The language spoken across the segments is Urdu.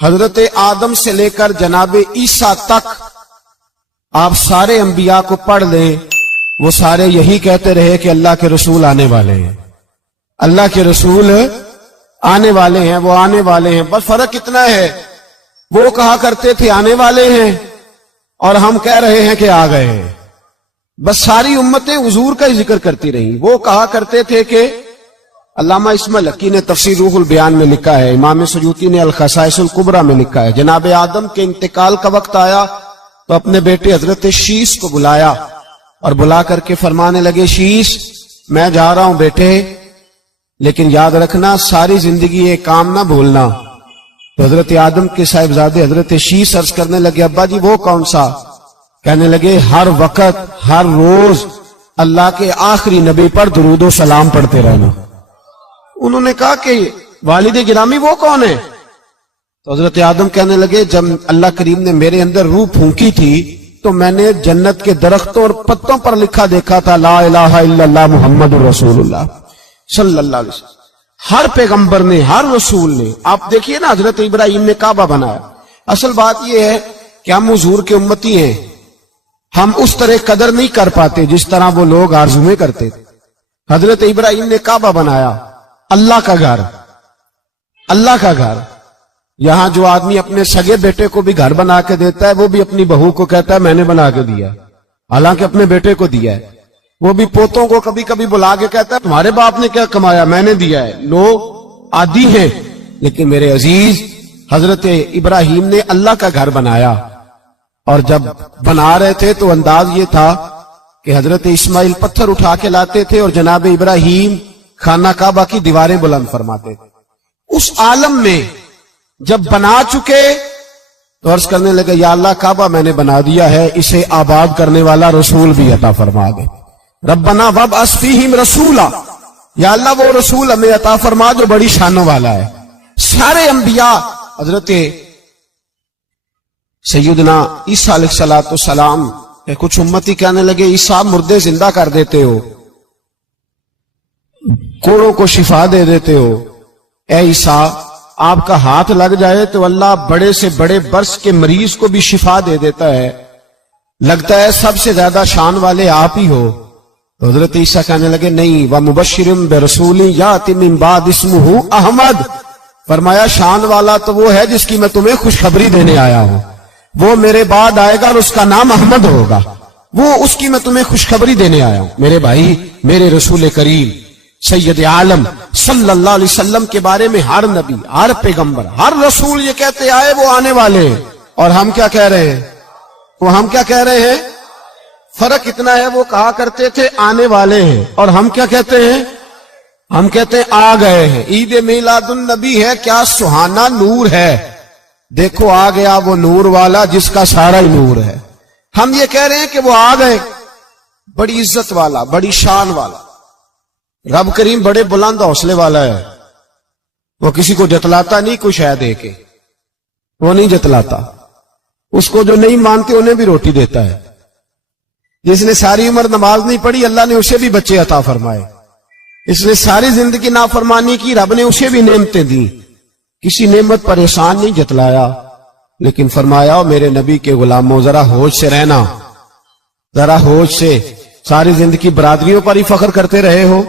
حضرت آدم سے لے کر جناب عیسیٰ تک آپ سارے انبیاء کو پڑھ لیں، وہ سارے یہی کہتے رہے کہ اللہ کے رسول آنے والے ہیں، اللہ کے رسول آنے والے ہیں، وہ آنے والے ہیں۔ بس فرق اتنا ہے، وہ کہا کرتے تھے آنے والے ہیں اور ہم کہہ رہے ہیں کہ آ گئے ہیں۔ بس ساری امتیں حضور کا ہی ذکر کرتی رہیں۔ وہ کہا کرتے تھے کہ علامہ اسماعیل حقی نے تفسیر روح البیان میں لکھا ہے، امام سیوطی نے الخصائص الکبریٰ میں لکھا ہے، جناب آدم کے انتقال کا وقت آیا تو اپنے بیٹے حضرت شیش کو بلایا اور بلا کر کے فرمانے لگے، شیش میں جا رہا ہوں بیٹے، لیکن یاد رکھنا ساری زندگی یہ کام نہ بھولنا۔ تو حضرت آدم کے صاحبزادے حضرت شیش عرض کرنے لگے، ابا جی وہ کون سا؟ کہنے لگے ہر وقت ہر روز اللہ کے آخری نبی پر درود و سلام پڑھتے رہنا۔ انہوں نے کہا کہ والد گرامی وہ کون ہے؟ تو حضرت آدم کہنے لگے، جب اللہ کریم نے میرے اندر روح پھونکی تھی تو میں نے جنت کے درختوں اور پتوں پر لکھا دیکھا تھا لا الہ الا اللہ محمد رسول اللہ صلی اللہ علیہ وسلم۔ ہر پیغمبر نے، ہر رسول نے، آپ دیکھیے نا حضرت ابراہیم نے کعبہ بنایا۔ اصل بات یہ ہے کہ ہم حضور کے امتی ہیں، ہم اس طرح قدر نہیں کر پاتے جس طرح وہ لوگ آرزویں کرتے تھے۔ حضرت ابراہیم نے کعبہ بنایا، اللہ کا گھر، اللہ کا گھر۔ یہاں جو آدمی اپنے سگے بیٹے کو بھی گھر بنا کے دیتا ہے، وہ بھی اپنی بہو کو کہتا ہے میں نے بنا کے دیا، حالانکہ اپنے بیٹے کو دیا ہے۔ وہ بھی پوتوں کو کبھی کبھی بلا کے کہتا ہے تمہارے باپ نے کیا کمایا، میں نے دیا ہے۔ لوگ عادی ہیں، لیکن میرے عزیز حضرت ابراہیم نے اللہ کا گھر بنایا، اور جب بنا رہے تھے تو انداز یہ تھا کہ حضرت اسماعیل پتھر اٹھا کے لاتے تھے اور جناب ابراہیم خانہ کعبہ کی دیواریں بلند فرماتے تھے۔ اس عالم میں جب بنا چکے تو عرض کرنے لگے یا اللہ کعبہ میں نے بنا دیا ہے، اسے آباد کرنے والا رسول بھی عطا فرما دے۔ ربنا وابعث فیہم رسولا، یا اللہ وہ رسول ہمیں عطا فرما جو بڑی شانوں والا ہے۔ سارے انبیاء حضرت سیدنا عیسیٰ علیہ السلام کہ کچھ امتی کہنے لگے عیسیٰ مردے زندہ کر دیتے ہو، کوڑوں کو شفا دے دیتے ہو، اے عیسیٰ آپ کا ہاتھ لگ جائے تو اللہ بڑے سے بڑے برس کے مریض کو بھی شفا دے دیتا ہے، لگتا ہے سب سے زیادہ شان والے آپ ہی ہو۔ تو حضرت عیسیٰ کہنے لگے نہیں، وَمُبَشِّرٍ بِرَسُولٍ يَأْتِي مِن بَعْدِهِ اسْمُهُ احمد، فرمایا شان والا تو وہ ہے جس کی میں تمہیں خوشخبری دینے آیا ہوں، وہ میرے بعد آئے گا اور اس کا نام احمد ہوگا، وہ اس کی میں تمہیں خوشخبری دینے آیا ہوں۔ میرے بھائی، میرے رسول کریم سید عالم صلی اللہ علیہ وسلم کے بارے میں ہر نبی، ہر پیغمبر، ہر رسول یہ کہتے آئے وہ آنے والے ہیں، اور ہم کیا کہہ رہے ہیں؟ وہ ہم کیا کہہ رہے ہیں؟ فرق اتنا ہے، وہ کہا کرتے تھے آنے والے ہیں، اور ہم کیا کہتے ہیں؟ ہم کہتے ہیں آ گئے ہیں۔ عید میلاد النبی ہے، کیا سہانا نور ہے، دیکھو آ گیا وہ نور والا جس کا سارا ہی نور ہے۔ ہم یہ کہہ رہے ہیں کہ وہ آ گئے، بڑی عزت والا، بڑی شان والا۔ رب کریم بڑے بلند حوصلے والا ہے، وہ کسی کو جتلاتا نہیں کوئی شے دے کے، وہ نہیں جتلاتا، اس کو جو نہیں مانتے انہیں بھی روٹی دیتا ہے۔ جس نے ساری عمر نماز نہیں پڑھی اللہ نے اسے بھی بچے عطا فرمائے، اس نے ساری زندگی نافرمانی کی رب نے اسے بھی نعمتیں دی، کسی نعمت پر احسان نہیں جتلایا، لیکن فرمایا میرے نبی کے غلاموں ذرا ہوش سے رہنا، ذرا ہوش سے۔ ساری زندگی برادریوں پر ہی فخر کرتے رہے ہو،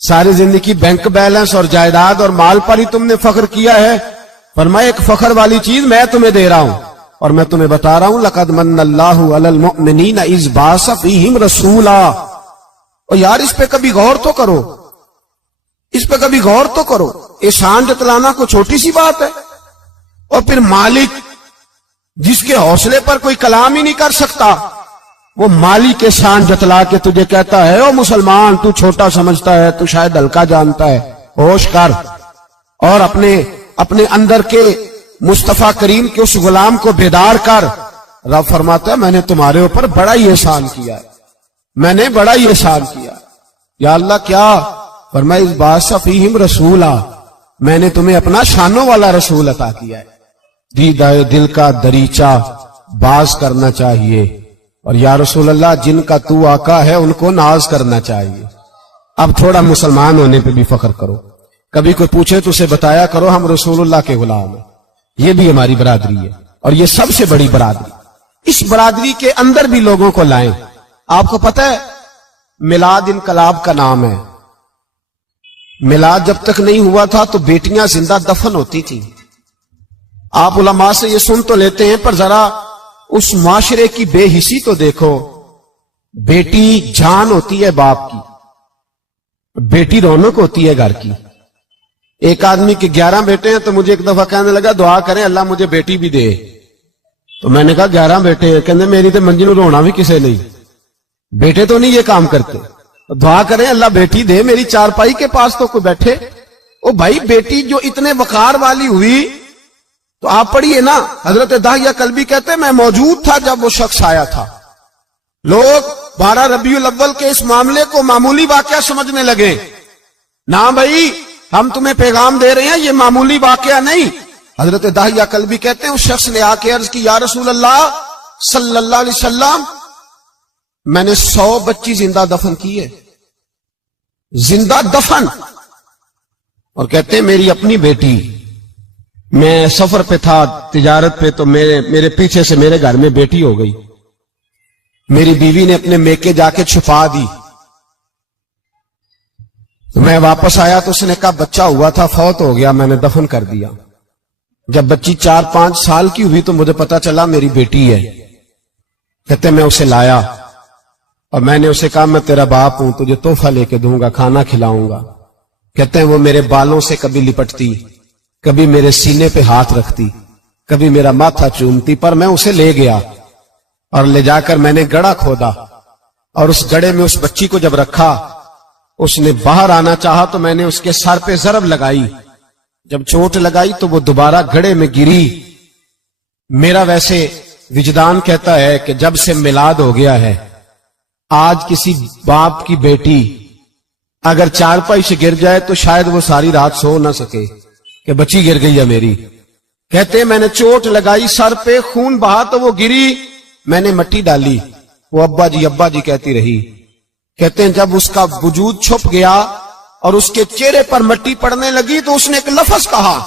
ساری زندگی بینک بیلنس اور جائیداد اور مال پر ہی تم نے فخر کیا ہے، فرمایا ایک فخر والی چیز میں تمہیں دے رہا ہوں، اور میں تمہیں بتا رہا ہوں لقد من اللہ علی المؤمنین اذ بعث فیہم رسولا۔ اور یار اس پہ کبھی غور تو کرو، اس پہ کبھی غور تو کرو، احسان جتلانا کوئی چھوٹی سی بات ہے؟ اور پھر مالک جس کے حوصلے پر کوئی کلام ہی نہیں کر سکتا، وہ مالی کے شان جتلا کے تجھے کہتا ہے او مسلمان تو چھوٹا سمجھتا ہے، تو شاید ہلکا جانتا ہے، ہوش کر، اور اپنے اندر کے مصطفیٰ کریم کے اس غلام کو بیدار کر۔ رب فرماتا ہے میں نے تمہارے اوپر بڑا ہی احسان کیا ہے، میں نے بڑا ہی احسان کیا۔ یا اللہ کیا؟ فرمایا اس بعث فیہم رسولا، میں نے تمہیں اپنا شانوں والا رسول عطا کیا ہے۔ دیدہ دل کا دریچہ باز کرنا چاہیے، اور یا رسول اللہ جن کا تو آقا ہے ان کو ناز کرنا چاہیے۔ اب تھوڑا مسلمان ہونے پہ بھی فخر کرو، کبھی کوئی پوچھے تو اسے بتایا کرو ہم رسول اللہ کے غلام ہیں، یہ بھی ہماری برادری ہے اور یہ سب سے بڑی برادری. اس برادری کے اندر بھی لوگوں کو لائیں. آپ کو پتہ ہے میلاد انقلاب کا نام ہے. میلاد جب تک نہیں ہوا تھا تو بیٹیاں زندہ دفن ہوتی تھیں. آپ علماء سے یہ سن تو لیتے ہیں پر ذرا اس معاشرے کی بے حسی تو دیکھو. بیٹی جان ہوتی ہے باپ کی, بیٹی رونق ہوتی ہے گھر کی. ایک آدمی کے 11 بیٹے ہیں تو مجھے ایک دفعہ کہنے لگا دعا کریں اللہ مجھے بیٹی بھی دے. تو میں نے کہا 11 بیٹے ہیں, کہنے میری تو منجی نو رونا بھی کسے نہیں, بیٹے تو نہیں یہ کام کرتے. دعا کریں اللہ بیٹی دے, میری چارپائی کے پاس تو کوئی بیٹھے. او بھائی بیٹی جو اتنے وقار والی ہوئی تو آپ پڑھیے نا, حضرت داہیہ کلبی کہتے ہیں میں موجود تھا جب وہ شخص آیا تھا. لوگ 12 ربیع الاول کے اس معاملے کو معمولی واقعہ سمجھنے لگے. نہ بھائی ہم تمہیں پیغام دے رہے ہیں یہ معمولی واقعہ نہیں. حضرت داہیہ کلبی کہتے ہیں اس شخص نے آ کے عرض کی یا رسول اللہ صلی اللہ علیہ وسلم میں نے 100 بچی زندہ دفن کی ہے, زندہ دفن. اور کہتے ہیں میری اپنی بیٹی, میں سفر پہ تھا تجارت پہ تو میرے پیچھے سے میرے گھر میں بیٹی ہو گئی. میری بیوی نے اپنے میکے جا کے چھپا دی. تو میں واپس آیا تو اس نے کہا بچہ ہوا تھا فوت ہو گیا, میں نے دفن کر دیا. جب بچی 4-5 سال کی ہوئی تو مجھے پتا چلا میری بیٹی ہے. کہتے میں اسے لایا اور میں نے اسے کہا میں تیرا باپ ہوں, تجھے تحفہ لے کے دوں گا, کھانا کھلاؤں گا. کہتے ہیں وہ میرے بالوں سے کبھی لپٹتی, کبھی میرے سینے پہ ہاتھ رکھتی, کبھی میرا ماتھا چومتی. پر میں اسے لے گیا اور لے جا کر میں نے گڑھا کھودا اور اس گڑھے میں اس بچی کو جب رکھا, اس نے باہر آنا چاہا تو میں نے اس کے سر پہ ضرب لگائی. جب چوٹ لگائی تو وہ دوبارہ گڑھے میں گری. میرا ویسے وجدان کہتا ہے کہ جب سے میلاد ہو گیا ہے آج کسی باپ کی بیٹی اگر چارپائی سے گر جائے تو شاید وہ ساری رات سو نہ سکے کہ بچی گر گئی ہے میری. کہتے ہیں میں نے چوٹ لگائی سر پہ, خون بہا تو وہ گری, میں نے مٹی ڈالی, وہ ابا جی کہتی رہی. کہتے ہیں جب اس کا وجود چھپ گیا اور اس کے چہرے پر مٹی پڑنے لگی تو اس نے ایک لفظ کہا,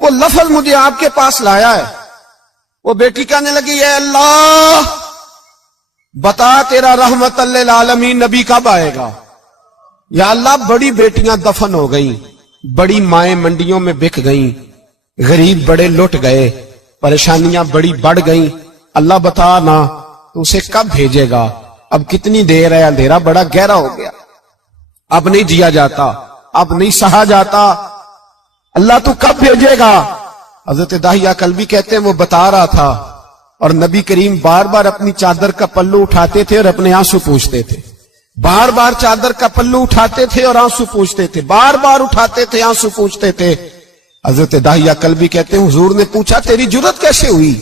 وہ لفظ مجھے آپ کے پاس لایا ہے. وہ بیٹی کہنے لگی اے اللہ بتا تیرا رحمت للعالمین نبی کب آئے گا. یا اللہ بڑی بیٹیاں دفن ہو گئیں, بڑی مائیں منڈیوں میں بک گئیں, غریب بڑے لٹ گئے, پریشانیاں بڑی بڑھ گئیں. اللہ بتا نا تو اسے کب بھیجے گا. اب کتنی دیر ہے, اندھیرا بڑا گہرا ہو گیا, اب نہیں جیا جاتا, اب نہیں سہا جاتا, اللہ تو کب بھیجے گا. حضرت داہیہ کلبی کہتے ہیں وہ بتا رہا تھا اور نبی کریم بار بار اپنی چادر کا پلو اٹھاتے تھے اور اپنے آنسو پوچھتے تھے. بار بار چادر کا پلو اٹھاتے تھے اور آنسو پوچھتے تھے, بار بار اٹھاتے تھے آنسو پوچھتے تھے. حضرت داہیہ کلبی کہتے ہیں حضور نے پوچھا تیری جرت کیسے ہوئی,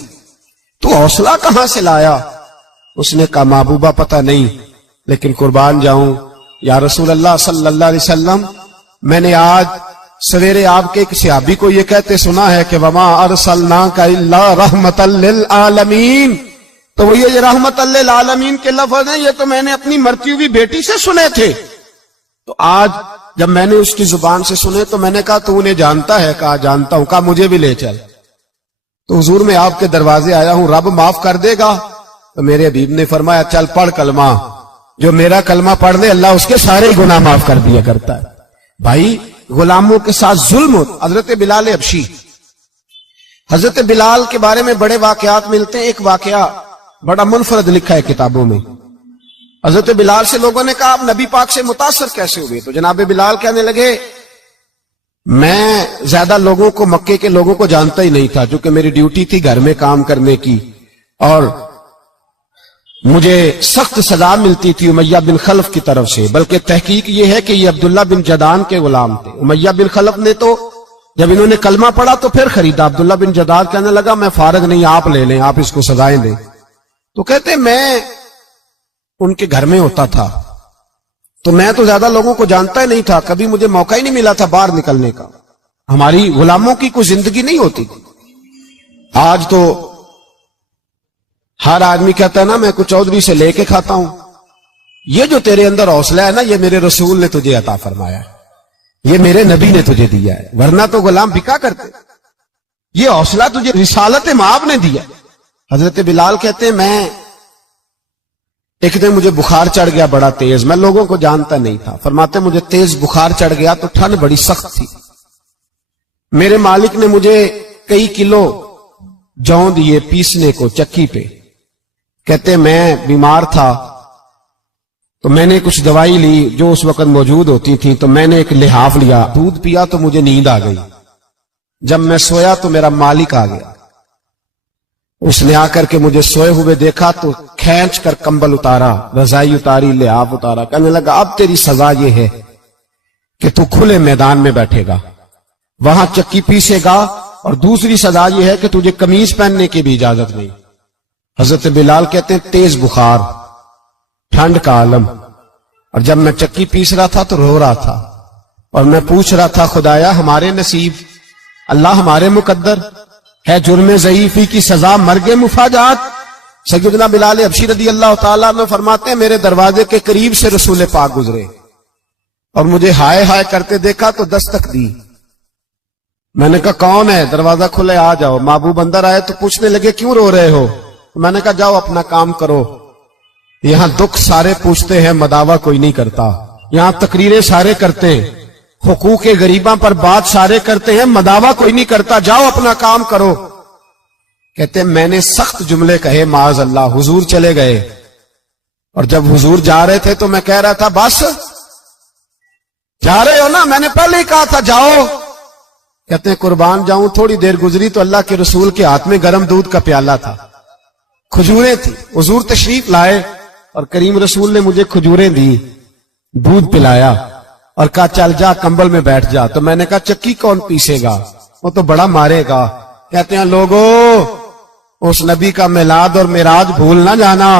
تو حوصلہ کہاں سے لایا. اس نے کہا محبوبہ پتہ نہیں, لیکن قربان جاؤں یا رسول اللہ صلی اللہ علیہ وسلم میں نے آج سویرے آپ کے ایک صحابی کو یہ کہتے سنا ہے کہ وما ارسلناک الا رحمتا للعالمین. تو وہ یہ رحمت للعالمین کے لفظ ہیں, یہ تو میں نے اپنی مرتی ہوئی بیٹی سے سنے تھے. تو آج جب میں نے اس کی زبان سے سنے تو میں نے کہا تو انہیں جانتا ہے. کہا جانتا ہوں. کہا مجھے بھی لے چل. تو حضور میں آپ کے دروازے آیا ہوں, رب معاف کر دے گا. تو میرے حبیب نے فرمایا چل پڑھ کلمہ, جو میرا کلمہ پڑھ دے اللہ اس کے سارے گناہ معاف کر دیا کرتا ہے. بھائی غلاموں کے ساتھ ظلم ہوتا. حضرت بلال حبشی, حضرت بلال کے بارے میں بڑے واقعات ملتے ہیں. ایک واقعہ بڑا منفرد لکھا ہے کتابوں میں. حضرت بلال سے لوگوں نے کہا آپ نبی پاک سے متاثر کیسے ہوئے. تو جناب بلال کہنے لگے میں زیادہ لوگوں کو مکے کے لوگوں کو جانتا ہی نہیں تھا, چونکہ میری ڈیوٹی تھی گھر میں کام کرنے کی اور مجھے سخت سزا ملتی تھی امیہ بن خلف کی طرف سے. بلکہ تحقیق یہ ہے کہ یہ عبداللہ بن جدان کے غلام تھے. امیہ بن خلف نے تو جب انہوں نے کلمہ پڑھا تو پھر خریدا. عبداللہ بن جدان کہنے لگا میں فارغ نہیں, آپ لے لیں, آپ اس کو سزائیں دیں. تو کہتے میں ان کے گھر میں ہوتا تھا تو میں تو زیادہ لوگوں کو جانتا ہی نہیں تھا, کبھی مجھے موقع ہی نہیں ملا تھا باہر نکلنے کا. ہماری غلاموں کی کوئی زندگی نہیں ہوتی تھی. آج تو ہر آدمی کہتا ہے نا میں کچھ چودھری سے لے کے کھاتا ہوں. یہ جو تیرے اندر حوصلہ ہے نا یہ میرے رسول نے تجھے عطا فرمایا ہے, یہ میرے نبی نے تجھے دیا ہے, ورنہ تو غلام بکا کرتے. یہ حوصلہ تجھے رسالت مآب نے دیا۔ حضرت بلال کہتے ہیں میں ایک دن مجھے بخار چڑھ گیا بڑا تیز، میں لوگوں کو جانتا نہیں تھا، فرماتے مجھے تیز بخار چڑھ گیا تو ٹھنڈ بڑی سخت تھی، میرے مالک نے مجھے کئی کلو جوں دیے پیسنے کو چکی پہ، کہتے میں بیمار تھا تو میں نے کچھ دوائی لی جو اس وقت موجود ہوتی تھی، تو میں نے ایک لحاف لیا، دودھ پیا تو مجھے نیند آ گئی، جب میں سویا تو میرا مالک آ گیا، اس نے آ کر کے مجھے سوئے ہوئے دیکھا تو کھینچ کر کمبل اتارا، رضائی اتاری، لحاف اتارا، کہنے لگا اب تیری سزا یہ ہے کہ تو کھلے میدان میں بیٹھے گا، وہاں چکی پیسے گا، اور دوسری سزا یہ ہے کہ تجھے قمیض پہننے کی بھی اجازت نہیں۔ حضرت بلال کہتے ہیں تیز بخار، ٹھنڈ کا عالم، اور جب میں چکی پیس رہا تھا تو رو رہا تھا، اور میں پوچھ رہا تھا خدایا ہمارے نصیب، اللہ ہمارے مقدر ہے، جرم ضعیفی کی سزا مرگ مفاجات۔ سیدنا بلال حبشی رضی اللہ تعالیٰ عنہ فرماتے ہیں میرے دروازے کے قریب سے رسول پاک گزرے اور مجھے ہائے ہائے کرتے دیکھا تو دستک دی، میں نے کہا کون ہے؟ دروازہ کھلے آ جاؤ۔ محبوب اندر آئے تو پوچھنے لگے کیوں رو رہے ہو؟ میں نے کہا جاؤ اپنا کام کرو، یہاں دکھ سارے پوچھتے ہیں مداوع کوئی نہیں کرتا، یہاں تقریریں سارے کرتے ہیں، حقوق غریباں پر بات سارے کرتے ہیں، مداوع کوئی نہیں کرتا، جاؤ اپنا کام کرو۔ کہتے ہیں میں نے سخت جملے کہے معاذ اللہ، حضور چلے گئے، اور جب حضور جا رہے تھے تو میں کہہ رہا تھا بس جا رہے ہو نا، میں نے پہلے ہی کہا تھا جاؤ۔ کہتے ہیں قربان جاؤں، تھوڑی دیر گزری تو اللہ کے رسول کے ہاتھ میں گرم دودھ کا پیالہ تھا، کھجوریں تھی، حضور تشریف لائے اور کریم رسول نے مجھے کھجوریں دی، دودھ پلایا اور کہا چل جا کمبل میں بیٹھ جا۔ تو میں نے کہا چکی کون پیسے گا، وہ تو بڑا مارے گا۔ کہتے ہیں لوگو اس نبی کا میلاد اور معراج بھول نہ جانا،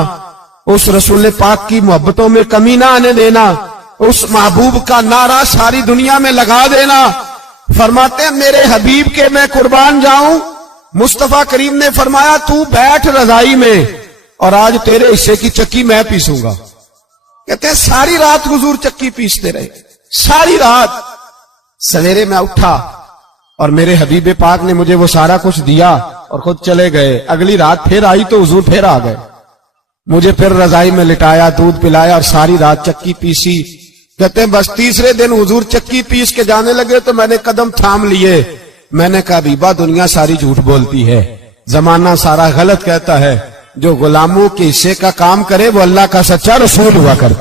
اس رسول پاک کی محبتوں میں کمی نہ آنے دینا، اس محبوب کا نعرہ ساری دنیا میں لگا دینا۔ فرماتے ہیں میرے حبیب کے میں قربان جاؤں، مصطفیٰ کریم نے فرمایا تو بیٹھ رضائی میں اور آج تیرے حصے کی چکی میں پیسوں گا۔ کہتے ہیں ساری رات حضور چکی پیستے رہے، ساری رات۔ سویرے میں اٹھا اور میرے حبیب پاک نے مجھے وہ سارا کچھ دیا اور خود چلے گئے۔ اگلی رات پھر آئی تو حضور پھر آ گئے، مجھے پھر رضائی میں لٹایا، دودھ پلایا اور ساری رات چکی پیسی۔ کہتے ہیں بس تیسرے دن حضور چکی پیس کے جانے لگے تو میں نے قدم تھام لیے، میں نے کہا حبیبہ دنیا ساری جھوٹ بولتی ہے، زمانہ سارا غلط کہتا ہے، جو غلاموں کے حصے کا کام کرے وہ اللہ کا سچا رسول ہوا کرتا ہے۔